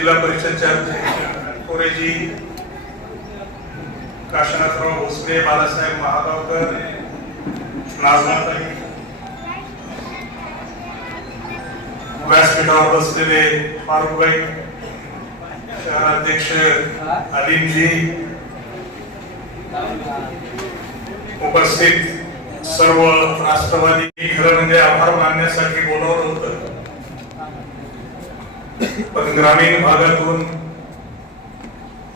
जिल्हा परिषदच्या कोरेजी काशनाथराव भोसले बालासाहेब महागावकर नाजमाताई व्यासपीठावर बसलेले फारुखभाई शहराध्यक्ष अलीमजी उपस्थित सर्व राष्ट्रवादी खरं म्हणजे आभार मानण्यासाठी बोलावलं होतं. पण ग्रामीण भागातून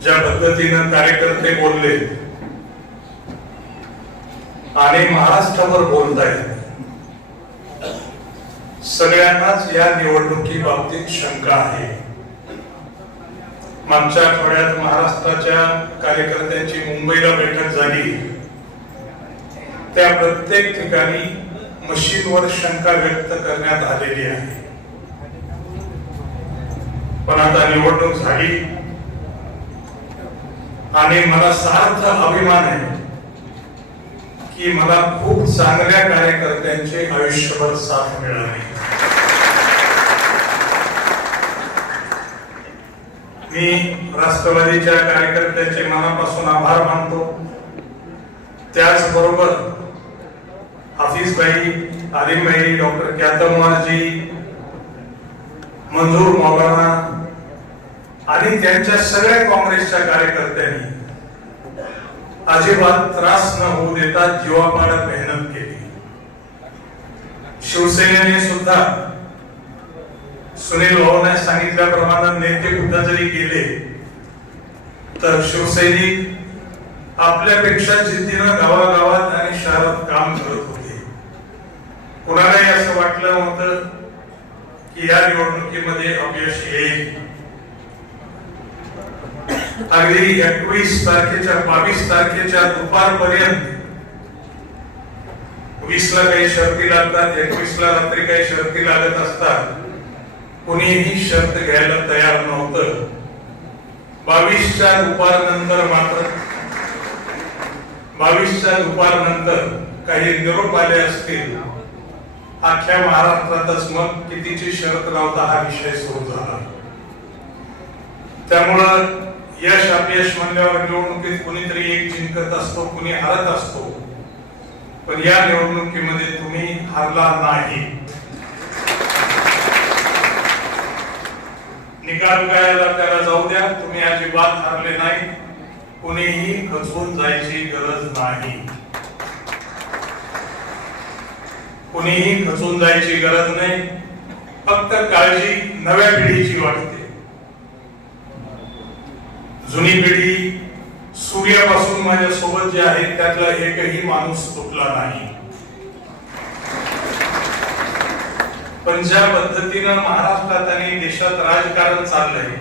ज्या पद्धतीनं कार्यकर्ते बोलले आणि महाराष्ट्रावर बोलतायत सगळ्यांनाच या निवडणुकी बाबतीत शंका आहे. मागच्या आठवड्यात महाराष्ट्राच्या कार्यकर्त्यांची मुंबईला बैठक झाली. त्या प्रत्येक ठिकाणी मशीनवर शंका व्यक्त करण्यात आलेली आहे. पण आता निवडणूक झाली. आणि मला सार्थ अभिमान आहे की मला खूप चांगल्या कार्यकर्त्यांचे आयुष्यभर साथ मिळाली. मी राष्ट्रवादीच्या कार्यकर्त्यांचे मनापासून आभार मानतो. त्याचबरोबर हाफिजभाई आलिमभाई डॉक्टर क्यातमवारजी मंजूर मौलाना आणि त्यांच्या सगळ्या काँग्रेसच्या कार्यकर्त्यांनी अजिबात त्रास न होऊ देता जीवापाड मेहनत केली. शिवसेनेने सुद्धा सुनील भाऊने सांगितल्याप्रमाणे नेते कुठं जरी गेले तर शिवसैनिक आपल्यापेक्षा जिद्दीनं गावागावात आणि शहरात काम करत होते. कुणालाही असं वाटलं होतं की या निवडणुकीमध्ये अपयश येईल. अगदी एकवीस तारखेच्या बावीस तारखेच्या दुपारपर्यंत. वीस ला काही शर्ती लागतात एकवीसला रात्री काही शर्ती लागत असतात. कुणीही शर्त घ्यायला तयार नव्हतं. बावीसच्या दुपार नंतर मात्र बावीसच्या दुपार नंतर काही निरोप आले असतील. अख्ख्या महाराष्ट्रातच मग कितीची शरत लावता हा विषय सुरू झाला. त्यामुळं यश अपयश म्हणल्यावर निवडणुकीत कुणीतरी एक जिंकत असतो कुणी हरत असतो. पण या निवडणुकीमध्ये तुम्ही हरला नाही. निकाल काय त्याला जाऊ द्या तुम्ही अजिबात हरले नाही. कुणीही खचून जायची गरज नाही. कुणीही खचून जायची गरज नाही. फक्त काळजी नव्या पिढीची वाटते. जुनी पिढी सूर्यापासून माझ्या सोबत जे आहे त्यातला एकही माणूस तुटला नाही. पण ज्या पद्धतीनं महाराष्ट्रात आणि देशात राजकारण चाललंय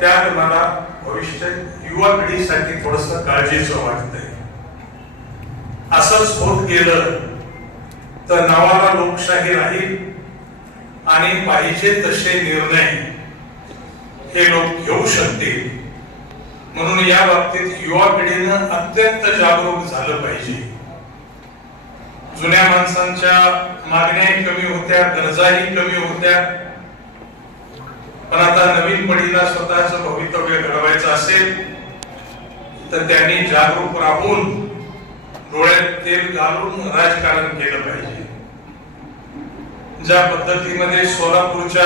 त्यात मला भविष्य युवा पिढीसाठी थोडस काळजीचं वाटतंय. असंच होत गेलं तर नावाला लोकशाही राहील आणि पाहिजे तसे निर्णय हे लोक घेऊ शकतील. म्हणून या बाबतीत युवा पिढीनं अत्यंत जागरूक झालं पाहिजे. जुन्या माणसांच्या मागण्याही कमी होत्या गरजाही कमी होत्या. पण आता नवीन पिढीला स्वतःच भवितव्य घडवायचं असेल तर त्यांनी जागरूक राहून डोळ्यात तेल घालून राजकारण केलं पाहिजे. ज्या पद्धतीमध्ये सोलापूरच्या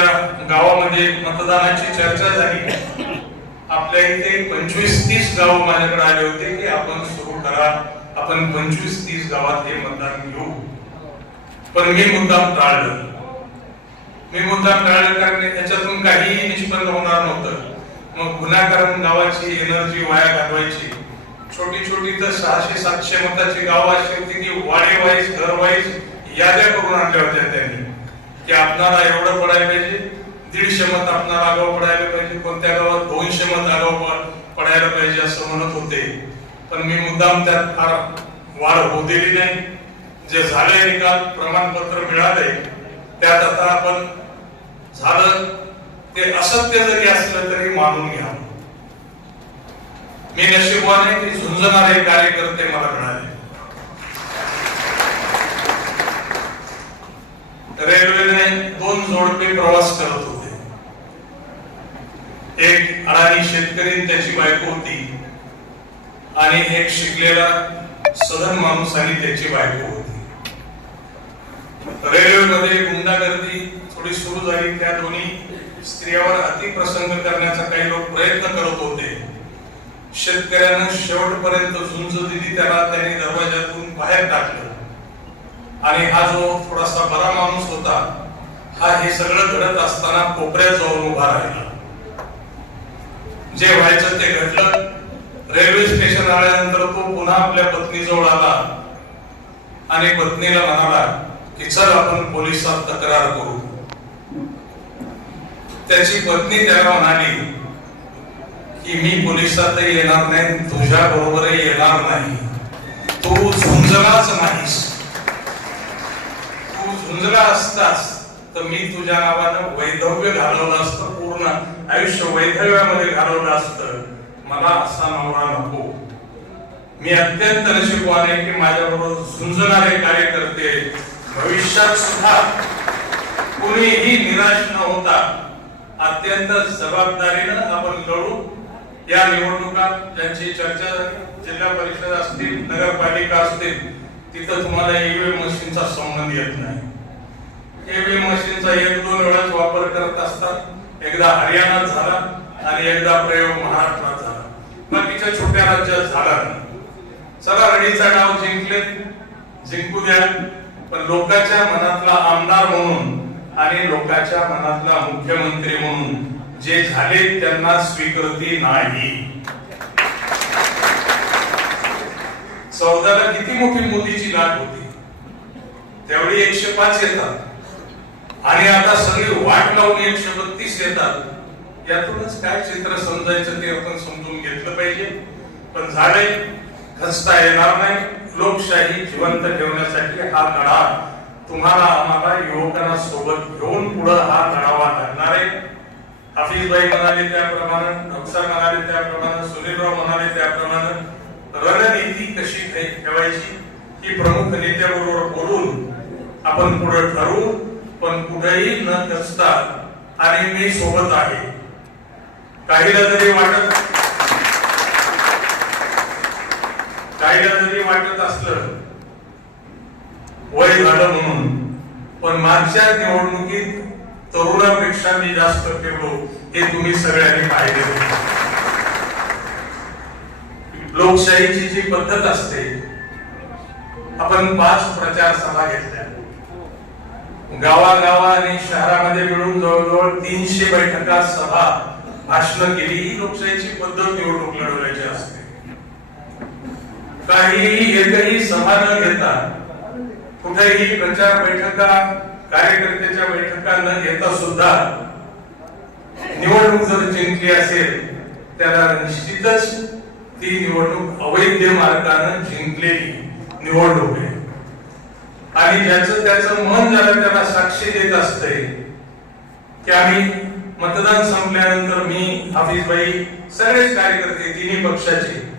गावामध्ये मतदानाची चर्चा झाली आपल्या इथे पंचवीस तीस गाव माझ्याकडे आले होते की आपण सुरू करा आपण पंचवीस तीस गावात हे मतदान घेऊ. पण मी मुद्दाम टाळलं. मी मुद्दाम टाळलं कारण त्याच्यातून काहीही निष्पन्न होणार नव्हतं. मग गुन्हाकरण गावाची एनर्जी वाया घालवायची. छोटी छोटी तर सहाशे सातशे मताची गाव अशी होती की वाडे वाईज घर वाईज याद्या करून आणल्या होत्या त्यांनी. की आपणाला एवढं पडायला पाहिजे. दीडशे मत आपणाला आगाव पडायला पाहिजे कोणत्या गावात दोनशे मत आगाव पडायला पाहिजे असं म्हणत होते. पण मी मुद्दाम त्यात फार वाढ होऊ दिली नाही. जे झाले निकाल प्रमाणपत्र मिळाले त्यात आता आपण झालं ते असत्य जरी असलं तरी मानून घ्या. मी नशिबाने की झुंजणारे कार्यकर्ते मला मिळाले. रेल्वेने दोन जोडपे प्रवास करत एक अडाणी शेतकरी आणि त्याची बायको होती. आणि एक शिकलेला सदन माणूस आणि त्याची बायको होती. रेल्वेमध्ये गुंडागर्दी थोडी सुरू झाली. त्या दोन्ही स्त्रियावर अतिप्रसंग करण्याचा काही लोक प्रयत्न करत होते. शेतकऱ्यानं शेवटपर्यंत झुंज दिली. त्याला त्यांनी दरवाज्यातून बाहेर टाकलं. आणि हा जो थोडासा बरा माणूस होता हा हे सगळं घडत असताना कोपऱ्यात जाऊन उभा राहिला. जे व्हायचं ते घडलं. रेल्वे स्टेशन आल्यानंतर तो पुन्हा आपल्या पत्नीजवळ आला. आणि पत्नीला म्हणाला की चल आपण पोलिसात तक्रार करू. त्याची पत्नी त्याला म्हणाली की मी पोलिसातही येणार नाही तुझ्या बरोबरही येणार नाही. तू झुंजलाच नाहीस. तू झुंजला असतास तर मी तुझ्या नावानं वैधव्य घालवलं असतं. पूर्ण आयुष्य वैधव्यामध्ये घालवलं असतं. मला असा नवरा नको. मी अत्यंत नशीबवान आहे की माझ्याबरोबर झुंजणारे कार्यकर्ते भविष्यात सुद्धा कोणीही निराश न होता अत्यंत जबाबदारीनं आपण लढू. या निवडणुका ज्यांची चर्चा जिल्हा परिषद असतील नगरपालिका असतील तिथं तुम्हाला ईव्हीएम मशीनचा संबंध येत नाही. ईव्हीएम मशीनचा एक दोन वेळाच वापर करत असतात. एकदा हरियाणात झाला आणि एकदा प्रयोग महाराष्ट्रात झाला. बाकीच्या छोट्या राज्यात झाला नाही. चला रडीचा डाव जिंकले. जिंकू द्या. पण लोकांच्या मनातला आमदार म्हणून आणि लोकांच्या मनातला मुख्यमंत्री म्हणून जे झाले त्यांना स्वीकृती नाही. चौदाला किती मोठी मोदीची लाट होती? त्यावेळी एकशे पाच येतात. आणि आता सगळी वाट लावून एकशे बत्तीस येतात. यातूनच काय चित्र समजायचं ते आपण समजून घेतलं पाहिजे. पण झाले खचता येणार नाही. लोकशाही जिवंत ठेवण्यासाठी हा लढा तुम्हाला आम्हाला युवकांना सोबत घेऊन पुढे हा लढावा लागणार आहे. हाफिजभाई म्हणाले त्याप्रमाणे नक्सा म्हणाले त्याप्रमाणे सुनीलराव म्हणाले त्याप्रमाणे रणनीती कशी ठेवायची? ही प्रमुख नेत्याबरोबर बोलून आपण पुढे ठरवू. पण कुठेही न खचता आणि मी सोबत आहे. काहीला तरी वाटत काहीला तरी वाटत असलं वय झालं म्हणून. पण मागच्या निवडणुकीत तरुणापेक्षा मी जास्त फिरलो हे तुम्ही सगळ्यांनी पाहिले लोकशाहीची जी पद्धत असते आपण पाच प्रचार सभा घेतल्या. गावागावा आणि शहरामध्ये मिळून जवळजवळ तीनशे बैठका सभा भाषण केली. ही लोकशाहीची पद्धत निवडणूक लढवण्याची असते. काहीही एकही सभा न घेता कुठेही प्रचार बैठका कार्यकर्त्याच्या बैठका न घेता सुद्धा निवडणूक जर जिंकली असेल त्याला निश्चितच ती निवडणूक अवैध मार्गाने जिंकलेली निवडणूक आहे. आणि ज्याचं त्याचं मन झालं त्याला साक्षी देत असते की आम्ही मतदान संपल्यानंतर मी हाफिजबाई सगळेच कार्यकर्ते तिन्ही पक्षाचे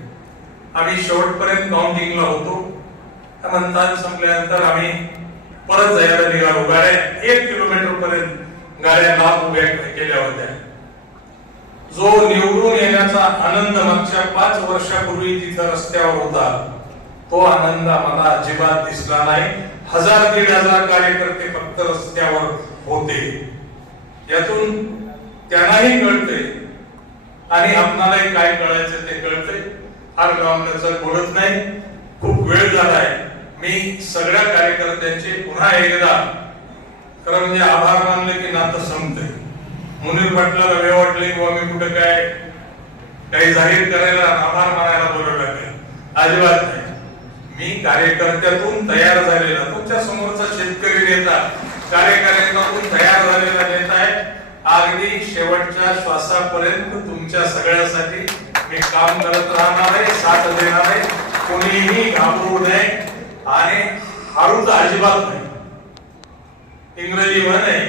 आम्ही शेवटपर्यंत काउंटिंगला होतो. मतदान संपल्यानंतर आम्ही परत जायला निघालो. गाड्या एक किलोमीटर पर्यंत गाड्या लाभ उभ्या केल्या होत्या. जो निवडून येण्याचा आनंद मागच्या पाच वर्षापूर्वी तिथं रस्त्यावर होता. तो आनंद आम्हाला अजिबात दिसला नाही. हजार दीड हजार कार्यकर्ते फक्त रस्त्यावर होते. यातून त्यांनाही कळते आणि आपणालाही काय कळायचं ते कळते फार गावण्याचं बोलत नाही. खूप वेळ झालाय. मी सगळ्या कार्यकर्त्यांचे पुन्हा एकदा खरं म्हणजे आभार मानले की नातं संपते मुनीर पाटलाला वेळ वाटले किंवा मी कुठे काय काही जाहीर करायला आभार मानायला बोलवलं नाही. अजिबात नाही. मी कार्यकर्त्यातून तयार झालेला तुमच्या समोरचा शेतकरी नेता कार्यकर्त्यातून तयार झालेला नेता आहे. अगदी शेवटच्या श्वासापर्यंत तुमच्या सगळ्यासाठी मी काम करत राहणार आहे साथ देणार आहे. कोणीही घाबरू नये आणि हारू तर अजिबात नाही. इंग्रजी म्हण आहे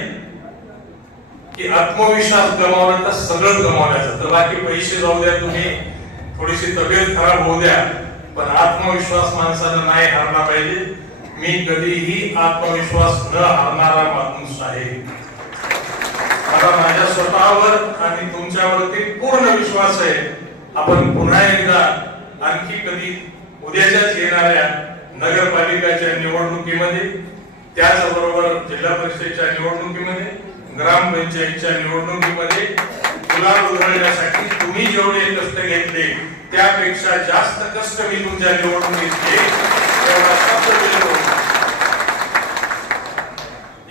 की आत्मविश्वास गमावला तर सगळं गमावल्याचं तर बाकी पैसे जाऊ द्या तुम्ही थोडीशी तब्येत खराब होऊ द्या. पण आत्मविश्वास माणसाला नाही हरला पाहिजे. मी कधीही आत्मविश्वास न हरणारा माणूस आहे. मला माझ्या स्वतःवर आणि तुमच्यावरती पूर्ण विश्वास आहे. आपण पुन्हा एकदा आणखी कधी उद्याच्याच येणाऱ्या नगरपालिकाच्या निवडणुकीमध्ये त्याचबरोबर जिल्हा परिषदेच्या निवडणुकीमध्ये ग्रामपंचायतच्या निवडणुकीमध्ये गुलाब उधळण्यासाठी तुम्ही जेवढे कष्ट घेतले त्यापेक्षा जास्त कष्ट मी तुमच्या निवडणुकीत घेईन शब्द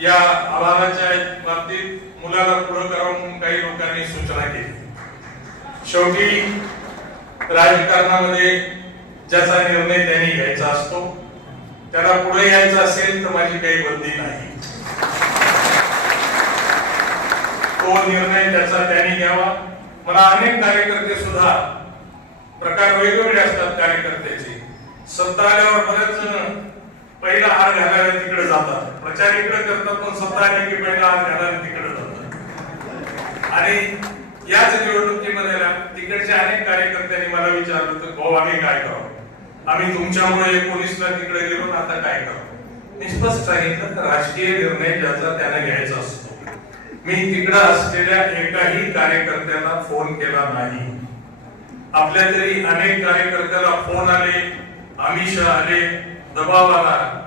या आभाराच्या बाबतीत मुलाला पुढं करून काही लोकांनी सूचना केली. शेवटी राजकारणामध्ये ज्याचा निर्णय त्यांनी घ्यायचा असतो त्याला पुढे यायचं असेल तर माझी काही बंदी नाही. तो निर्णय त्याचा त्यांनी घ्यावा? मला अनेक कार्यकर्ते सुद्धा प्रकार वेगवेगळे असतात कार्यकर्त्याचे. सत्ता आल्यावर बरेच जण पहिला हार घालायला तिकडे जातात. प्रचार इकडे करतात पण सत्ता आली की पहिला हार घालायला तिकडे जातात. आणि याच निवडणुकीमध्ये तिकडच्या अनेक कार्यकर्त्यांनी मला विचारलं होतं भाऊ आम्ही काय करावं? आम्ही तुमच्यामुळे एकोणीसला तिकडे गेलो ना आता काय करावं? मी सांगितलं तर राजकीय निर्णय ज्याचा त्यांना घ्यायचा असतो. मी तिकडे असलेल्या एकाही कार्यकर्त्याला फोन केला नाही. आपल्या तरी अनेक कार्यकर्त्याला फोन आले आमिष आले दबाव आला.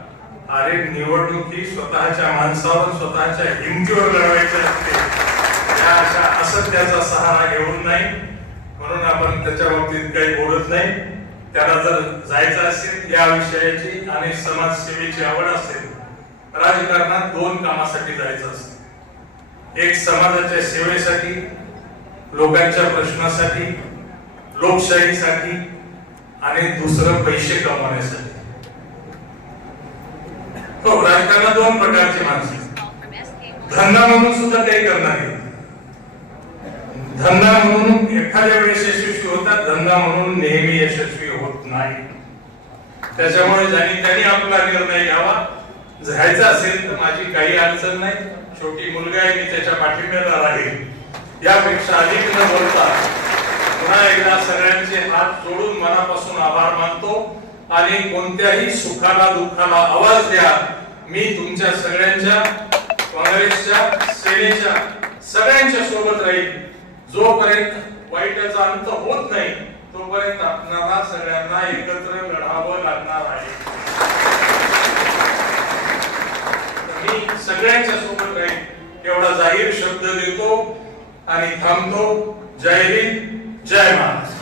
अरे निवडणूक ही स्वतःच्या माणसावर स्वतःच्या हिमतीवर लढवायची असते. त्या अशा असत्याचा सहारा घेऊन नाही. म्हणून आपण त्याच्या बाबतीत काही बोलत नाही. त्याला जर जायचं असेल या विषयाची आणि समाजसेवेची आवड असेल राजकारणात दोन कामासाठी जायचं असतं. एक समाजाच्या सेवेसाठी लोकांच्या प्रश्नासाठी लोकशाहीसाठी आणि दुसरं पैसे कमवण्यासाठी. हो राजकारणात दोन प्रकारची माणसे धंदा म्हणून सुद्धा काही करणार धंदा म्हणून एखाद्या वेळेस यशस्वी होतात धंदा म्हणून नेहमी यशस्वी होत नाही. त्याच्यामुळे ज्यांनी त्यांनी आपला निर्णय घ्यावा. जायचा असेल तर माझी काही अडचण नाही. छोटी मुलगा आहे मी त्याच्या पाठिंब्याला राहील यापेक्षा अधिक न बोलता पुन्हा एकदा सगळ्यांचे हात जोडून मनापासून आभार मानतो आणि कोणत्याही सुखाला दुःखाला आवाज द्या. मी तुमच्या सगळ्यांच्या काँग्रेसच्या सेनेच्या सगळ्यांच्या सोबत राहील जोपर्यंत वाईटाचा अंत होत नाही तोपर्यंत आपणाला सगळ्यांना एकत्र लढावं लागणार आहे मी सगळ्यांच्या सोबत राहील एवढा जाहीर शब्द देतो आणि थांबतो. जय हिंद जय महाराज